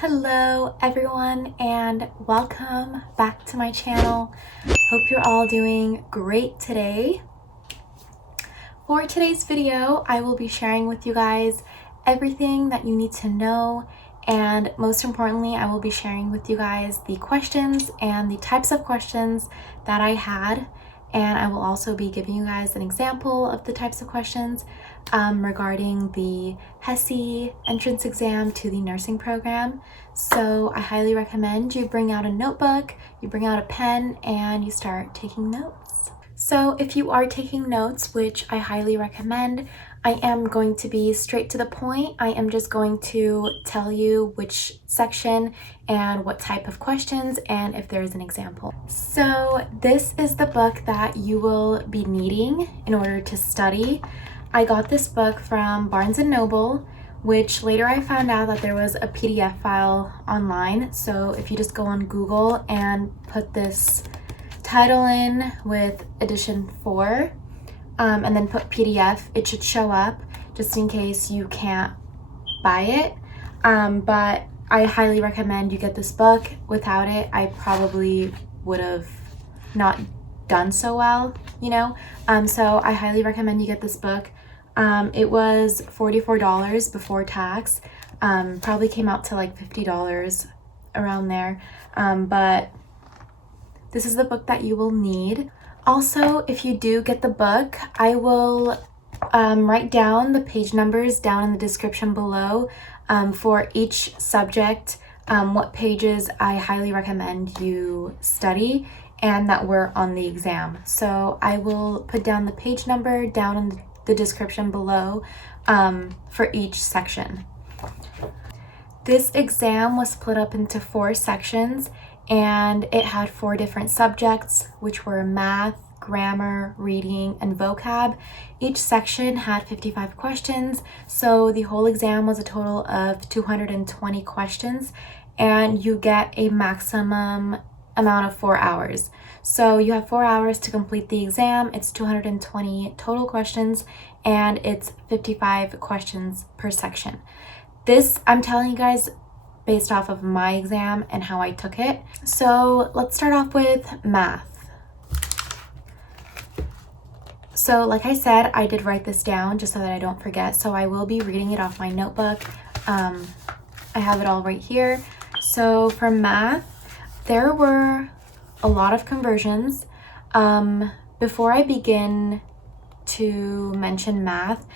Hello everyone and welcome back to my channel. Hope you're all doing great today. For today's video, I will be sharing with you guys everything that you need to know, and most importantly, I will be sharing with you guys the questions and the types of questions that I had, and I will also be giving you guys an example of the types of questions regarding the Hesi entrance exam to the nursing program. So I highly recommend you bring out a notebook, you bring out a pen, and you start taking notes. So if you are taking notes, which I highly recommend, I am going to be straight to the point. I am just going to tell you which section and what type of questions and if there is an example. So this is the book that you will be needing in order to study. I got this book from Barnes & Noble, which later I found out that there was a PDF file online. So if you just go on Google and put this title in with edition 4 and then put PDF, it should show up just in case you can't buy it. But I highly recommend you get this book. Without it, I probably would have not done so well, you know? So I highly recommend you get this book. It was $44 before tax. Probably came out to like $50 around there. But this is the book that you will need. Also, if you do get the book, I will write down the page numbers down in the description below for each subject, what pages I highly recommend you study and that were on the exam. So I will put down the page number down in the description below for each section. This exam was split up into 4 sections, and it had 4 different subjects, which were math, grammar, reading, and vocab. Each section had 55 questions, so the whole exam was a total of 220 questions, and you get a maximum amount of 4 hours. So you have 4 hours to complete the exam. It's 220 total questions, and it's 55 questions per section. This, I'm telling you guys, based off of my exam and how I took it. So let's start off with math. So like I said, I did write this down just so that I don't forget. So I will be reading it off my notebook. I have it all right here. So for math, there were a lot of conversions. Before I begin to mention math,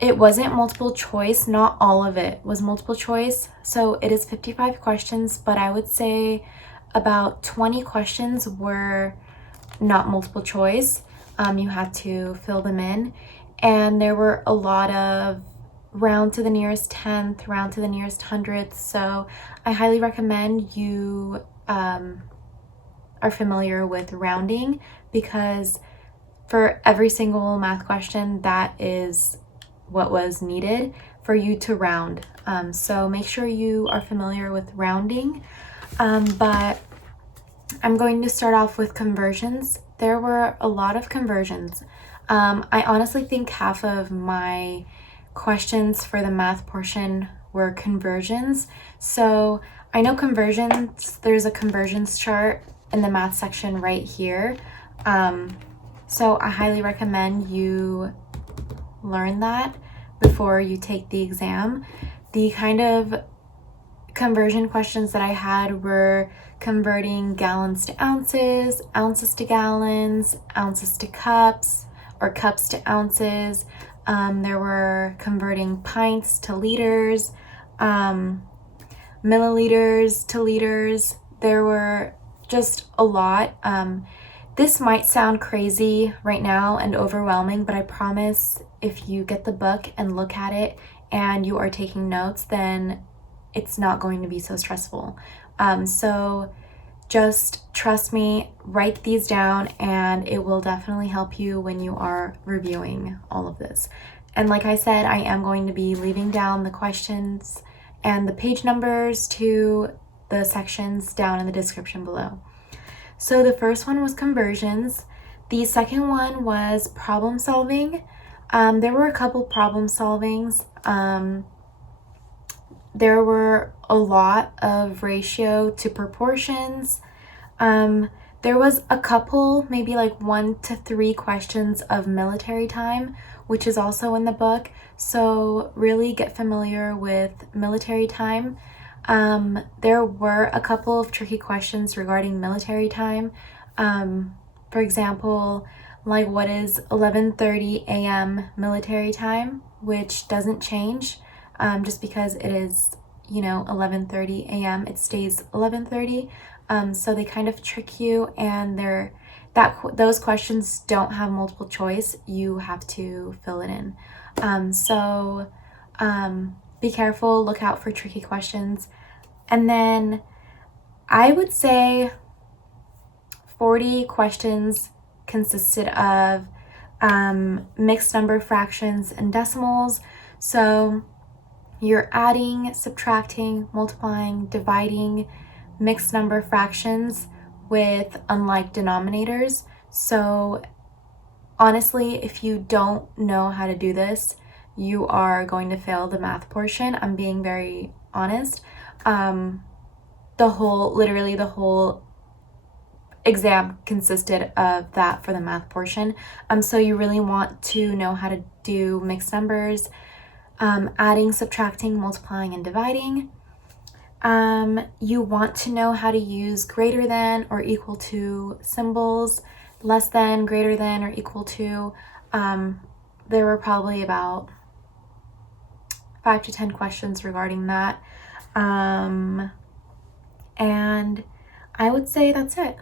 it wasn't multiple choice. Not all of it was multiple choice. So it is 55 questions, but I would say about 20 questions were not multiple choice. You had to fill them in. And there were a lot of round to the nearest 10th, round to the nearest 100th. So I highly recommend you are familiar with rounding, because for every single math question, that is what was needed for you to round. So make sure you are familiar with rounding. But I'm going to start off with conversions. There were a lot of conversions. I honestly think half of my questions for the math portion were conversions. So I know conversions, there's a conversions chart in the math section right here. So I highly recommend you learn that before you take the exam. The kind of conversion questions that I had were converting gallons to ounces, ounces to gallons, ounces to cups, or cups to ounces. There were converting pints to liters, milliliters to liters. There were just a lot. This might sound crazy right now and overwhelming, but I promise if you get the book and look at it and you are taking notes, then it's not going to be so stressful. So just trust me, write these down, and it will definitely help you when you are reviewing all of this. And like I said, I am going to be leaving down the questions and the page numbers to the sections down in the description below. So the first one was conversions. The second one was problem solving. There were a couple problem solvings. there were a lot of ratio to proportions. There was a couple, maybe like 1 to 3 questions of military time, which is also in the book. So really get familiar with military time. There were a couple of tricky questions regarding military time. For example, like what is 11:30 a.m. military time, which doesn't change just because it is, 11:30 a.m. It stays 11:30. So they kind of trick you, and those questions don't have multiple choice. You have to fill it in. Be careful, look out for tricky questions. And then I would say 40 questions consisted of mixed number fractions and decimals. So you're adding, subtracting, multiplying, dividing mixed number fractions with unlike denominators. So honestly, if you don't know how to do this, you are going to fail the math portion. I'm being very honest. Literally the whole exam consisted of that for the math portion. So you really want to know how to do mixed numbers, adding, subtracting, multiplying, and dividing. You want to know how to use greater than or equal to symbols, less than, greater than, or equal to. There were probably about 5 to 10 questions regarding that. And I would say that's it.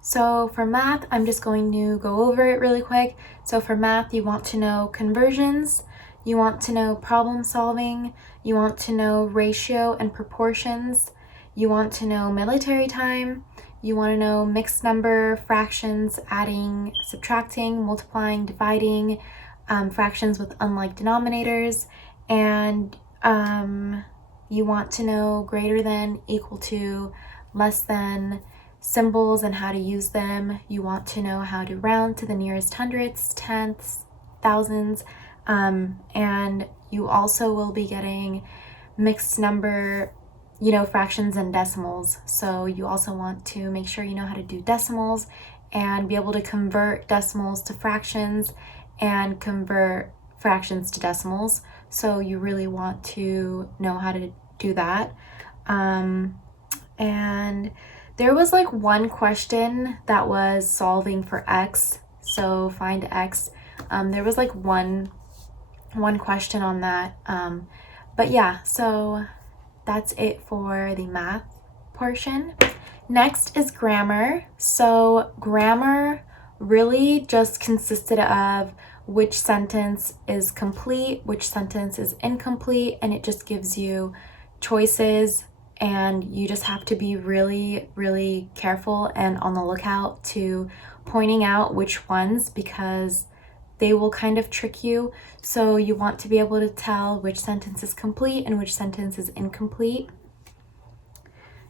So for math, I'm just going to go over it really quick. So for math, you want to know conversions, you want to know problem solving, you want to know ratio and proportions, you want to know military time, you want to know mixed number, fractions, adding, subtracting, multiplying, dividing, fractions with unlike denominators, and you want to know greater than, equal to, less than, symbols and how to use them. You want to know how to round to the nearest hundredths, tenths, thousands, and you also will be getting mixed number, fractions and decimals. So you also want to make sure you know how to do decimals and be able to convert decimals to fractions and convert fractions to decimals. So you really want to know how to do that. And there was like one question that was solving for x, so find x. There was like one question on that. But yeah, so that's it for the math portion. Next is grammar. So grammar really just consisted of which sentence is complete, which sentence is incomplete, and it just gives you choices, and you just have to be really, really careful and on the lookout to pointing out which ones, because they will kind of trick you. So you want to be able to tell which sentence is complete and which sentence is incomplete.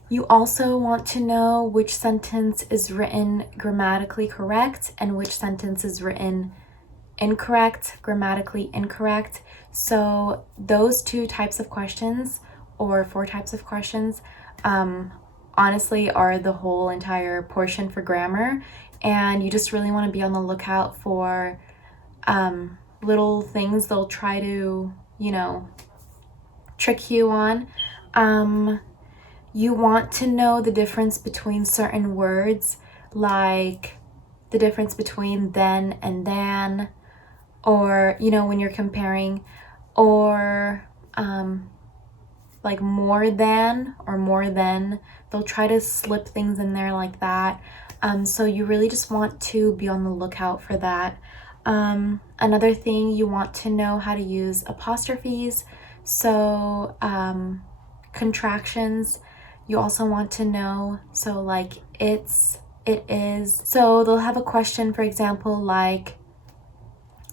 You also want to know which sentence is written grammatically correct and which sentence is written incorrect, grammatically incorrect. So those 2 types of questions, or 4 types of questions, honestly are the whole entire portion for grammar, and you just really want to be on the lookout for little things they'll try to, trick you on. You want to know the difference between certain words, like the difference between then and than, or, when you're comparing, or like more than or more than. They'll try to slip things in there like that. So you really just want to be on the lookout for that. Another thing, you want to know how to use apostrophes. So contractions, you also want to know, so like it's, it is. So they'll have a question, for example, like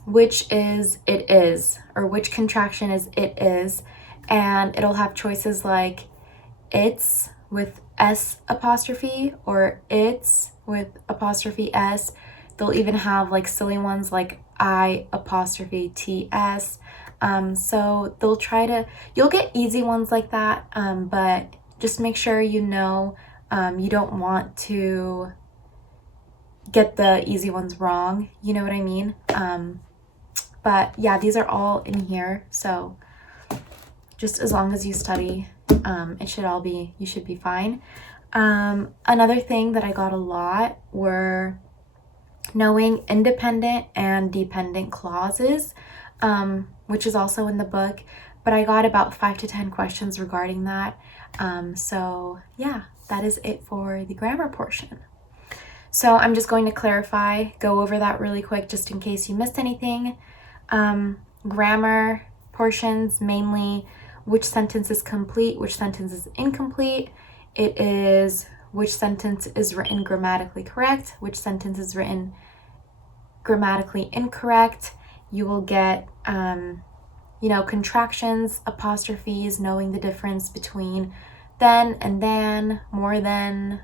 which is it is, or which contraction is it is, and it'll have choices like it's with S apostrophe or it's with apostrophe S. They'll even have like silly ones like I apostrophe TS. So you'll get easy ones like that, but just make sure you know you don't want to get the easy ones wrong, you know what I mean? But yeah, these are all in here, so just as long as you study, you should be fine. Another thing that I got a lot were knowing independent and dependent clauses, which is also in the book, but I got about 5 to 10 questions regarding that. So yeah, that is it for the grammar portion. So I'm just going to go over that really quick just in case you missed anything. Grammar portions, mainly which sentence is complete, which sentence is incomplete. It is which sentence is written grammatically correct, which sentence is written grammatically incorrect. You will get, contractions, apostrophes, knowing the difference between then and than, more than,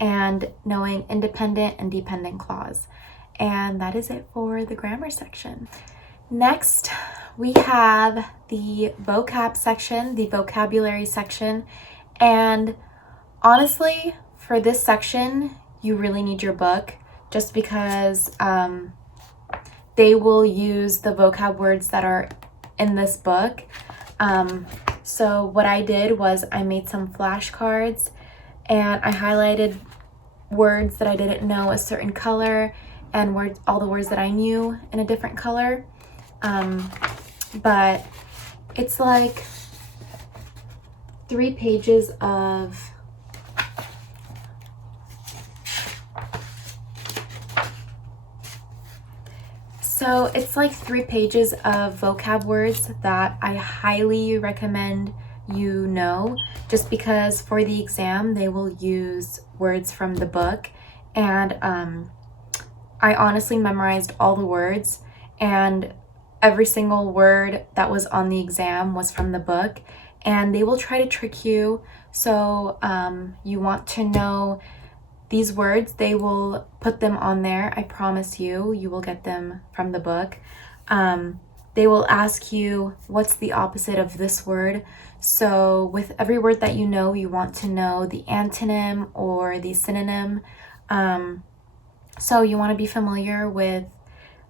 and knowing independent and dependent clause. And that is it for the grammar section. Next, we have the vocab section, the vocabulary section. And honestly, for this section, you really need your book just because they will use the vocab words that are in this book. So what I did was I made some flashcards and I highlighted words that I didn't know a certain color and all the words that I knew in a different color. But it's like 3 pages of vocab words that I highly recommend you know, just because for the exam they will use words from the book, and I honestly memorized all the words, and every single word that was on the exam was from the book, and they will try to trick you. So you want to know these words, they will put them on there. I promise you, you will get them from the book. They will ask you, what's the opposite of this word? So with every word that you know, you want to know the antonym or the synonym. So you want to be familiar with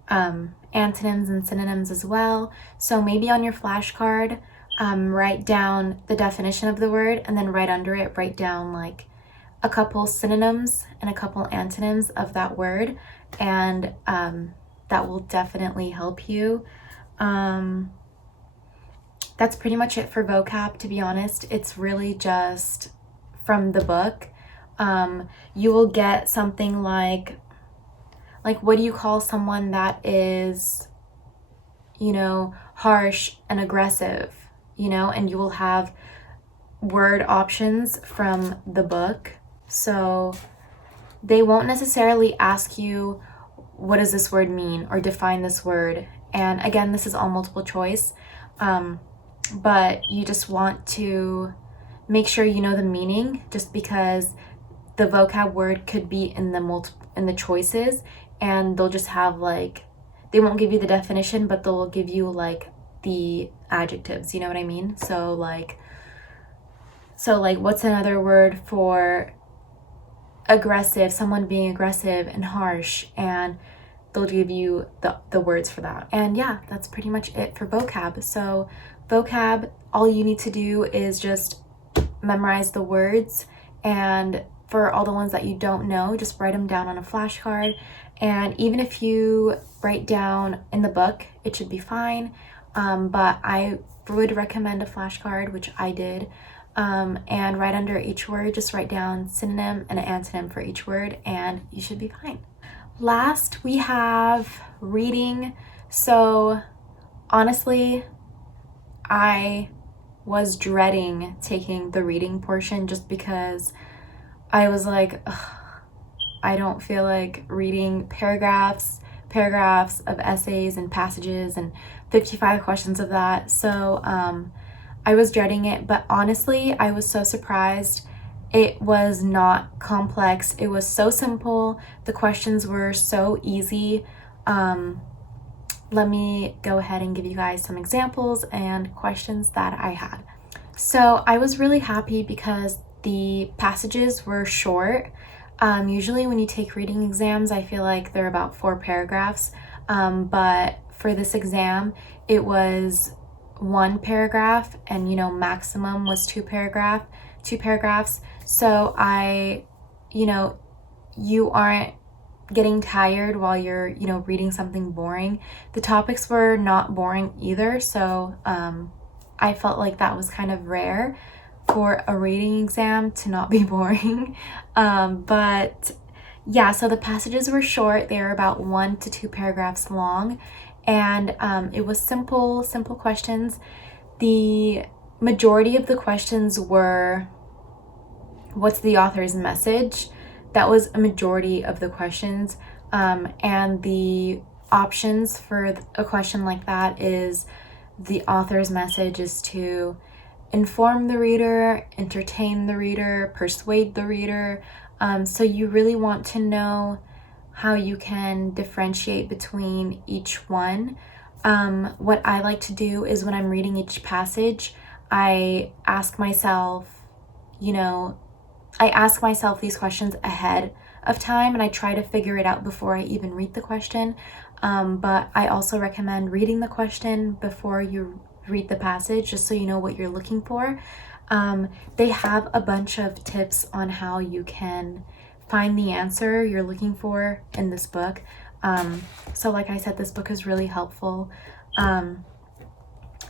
antonyms and synonyms as well. So maybe on your flashcard, write down the definition of the word, and then right under it, write down like a couple synonyms and a couple antonyms of that word, and that will definitely help you. That's pretty much it for vocab, to be honest. It's really just from the book. You will get something like what do you call someone that is, harsh and aggressive, and you will have word options from the book. So they won't necessarily ask you, what does this word mean, or define this word. And again, this is all multiple choice, but you just want to make sure you know the meaning, just because the vocab word could be in the choices, and they'll just have they won't give you the definition, but they'll give you the adjectives, you know what I mean? So what's another word for aggressive, someone being aggressive and harsh, and they'll give you the words for that. And yeah, that's pretty much it for vocab. So vocab, all you need to do is just memorize the words, and for all the ones that you don't know, just write them down on a flashcard. And even if you write down in the book, it should be fine, but I would recommend a flashcard, which I did. And right under each word, just write down synonym and an antonym for each word, and you should be fine. Last, we have reading. So honestly, I was dreading taking the reading portion just because I was like, ugh, I don't feel like reading paragraphs of essays and passages and 55 questions of that. So I was dreading it, but honestly, I was so surprised. It was not complex. It was so simple. The questions were so easy. let me go ahead and give you guys some examples and questions that I had. So I was really happy because the passages were short. Usually when you take reading exams, I feel like they're about 4 paragraphs, but for this exam, it was 1 paragraph, and maximum was 2 paragraphs. So you aren't getting tired while you're reading something boring. The topics were not boring either, so I felt like that was kind of rare for a reading exam to not be boring. But yeah, so the passages were short. They were about 1 to 2 paragraphs long, and it was simple questions. The majority of the questions were, what's the author's message? That was a majority of the questions, and the options for a question like that is, the author's message is to inform the reader, entertain the reader, persuade the reader. So you really want to know how you can differentiate between each one. What I like to do is, when I'm reading each passage, I ask myself these questions ahead of time, and I try to figure it out before I even read the question. But I also recommend reading the question before you read the passage, just so you know what you're looking for. They have a bunch of tips on how you can find the answer you're looking for in this book. So like I said, this book is really helpful.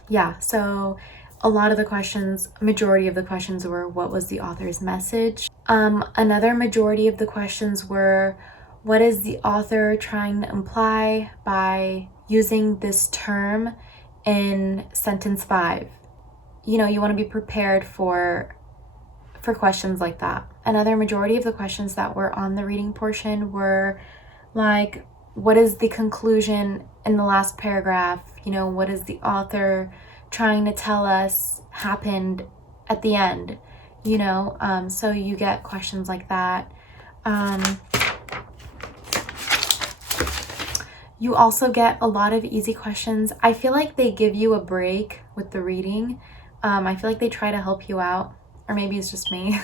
Yeah, so a lot of the questions, majority of the questions were, what was the author's message? Another majority of the questions were, what is the author trying to imply by using this term in sentence 5? You want to be prepared for questions like that. Another majority of the questions that were on the reading portion were like, what is the conclusion in the last paragraph? What is the author trying to tell us happened at the end? So you get questions like that. You also get a lot of easy questions. I feel like they give you a break with the reading. I feel like they try to help you out, or maybe it's just me.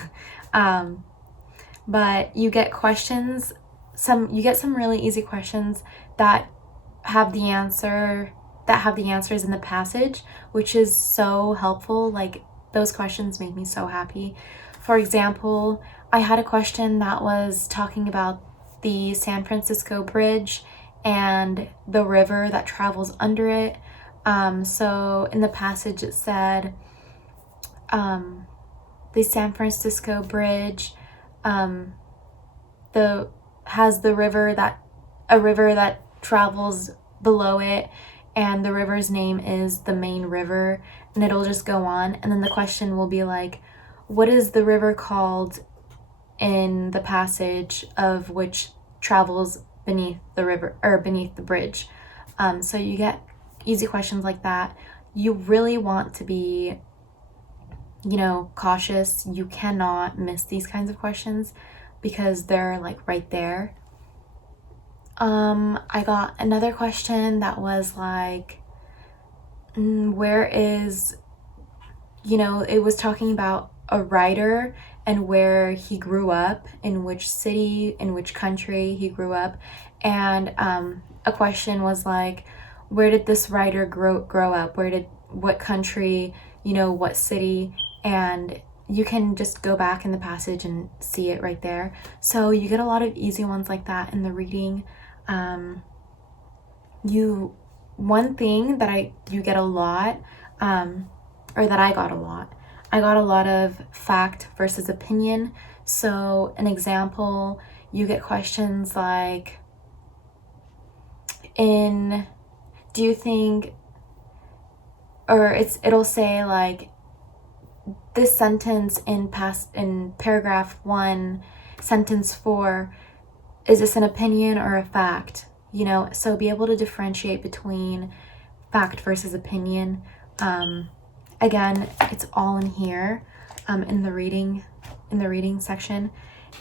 But you get questions, you get some really easy questions that have the answers in the passage, which is so helpful. Like, those questions make me so happy. For example, I had a question that was talking about the San Francisco Bridge and the river that travels under it. So in the passage it said, the San Francisco Bridge has a river that travels below it, and the river's name is the main river, and it'll just go on. And then the question will be like, what is the river called in the passage of which travels beneath the river, or beneath the bridge? So you get easy questions like that. You really want to be cautious. You cannot miss these kinds of questions because they're like right there. I got another question that was like, where is, it was talking about a writer and where he grew up, in which city, in which country he grew up. And a question was like, where did this writer grow up? What country, what city? And you can just go back in the passage and see it right there. So you get a lot of easy ones like that in the reading. One thing that you get a lot, or that I got a lot of fact versus opinion. So an example, you get questions like, do you think, or it'll say like, this sentence in paragraph 1, sentence 4, is this an opinion or a fact? So be able to differentiate between fact versus opinion. Again, it's all in here, in the reading section.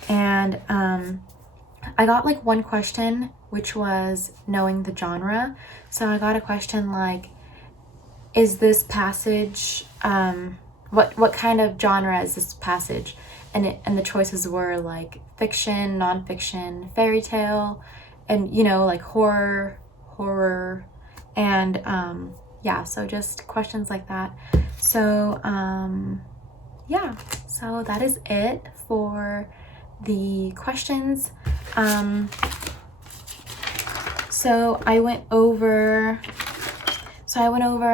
And I got like one question which was knowing the genre. So I got a question like, is this passage, what kind of genre is this passage? And the choices were like fiction, nonfiction, fairy tale, and like horror, and yeah, so just questions like that. So yeah, so that is it for the questions. So I went over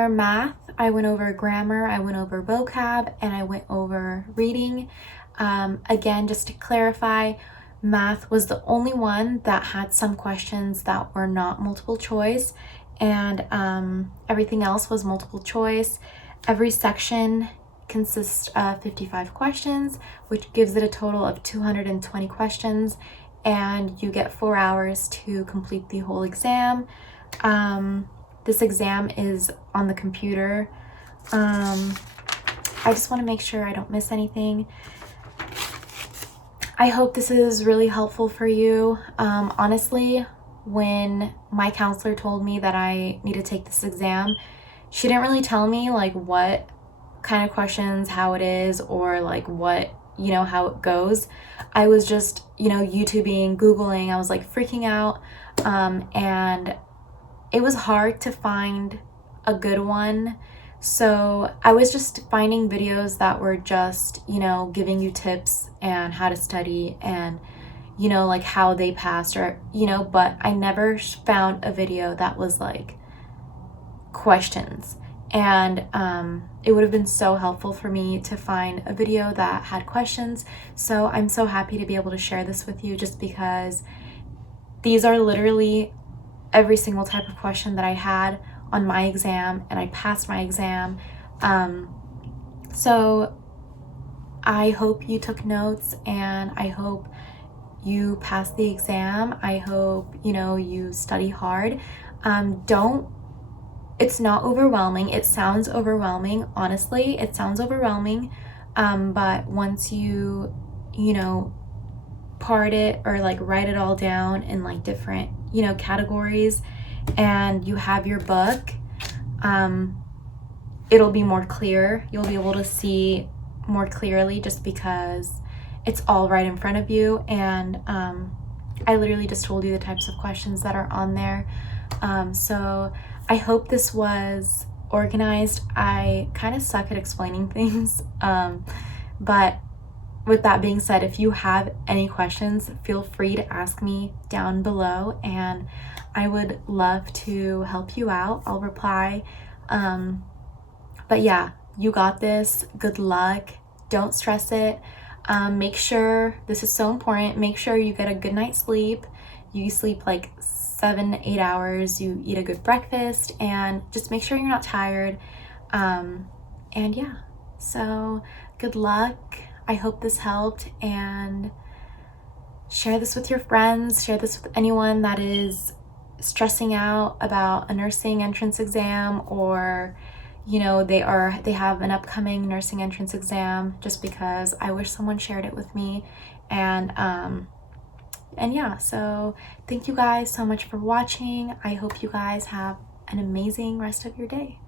math, I went over grammar, I went over vocab, and I went over reading. Again, just to clarify, math was the only one that had some questions that were not multiple choice, and everything else was multiple choice. Every section consists of 55 questions, which gives it a total of 220 questions, and you get 4 hours to complete the whole exam. This exam is on the computer. I just want to make sure I don't miss anything. I hope this is really helpful for you. Honestly, when my counselor told me that I need to take this exam, she didn't really tell me like what kind of questions, how it is, or like what, how it goes. I was just, YouTubing, Googling, I was like freaking out. And it was hard to find a good one. So I was just finding videos that were just, giving you tips and how to study and, like how they passed or, but I never found a video that was like questions. And it would have been so helpful for me to find a video that had questions. So I'm so happy to be able to share this with you just because these are literally every single type of question that I had on my exam, and I passed my exam. So I hope you took notes, and I hope you passed the exam. I hope, you study hard. It's not overwhelming. It sounds overwhelming. Honestly, it sounds overwhelming. But once you, part it or like write it all down in like different, categories, and you have your book, it'll be more clear. You'll be able to see more clearly just because it's all right in front of you. And I literally just told you the types of questions that are on there. So I hope this was organized. I kind of suck at explaining things, but with that being said, if you have any questions, feel free to ask me down below, and I would love to help you out. I'll reply. But yeah, you got this. Good luck. Don't stress it. Make sure, this is so important, make sure you get a good night's sleep. You sleep like 7-8 hours, you eat a good breakfast, and just make sure you're not tired. And yeah, so good luck. I hope this helped, and share this with your friends, share this with anyone that is stressing out about a nursing entrance exam, or they have an upcoming nursing entrance exam, just because I wish someone shared it with me. And yeah, so thank you guys so much for watching. I hope you guys have an amazing rest of your day.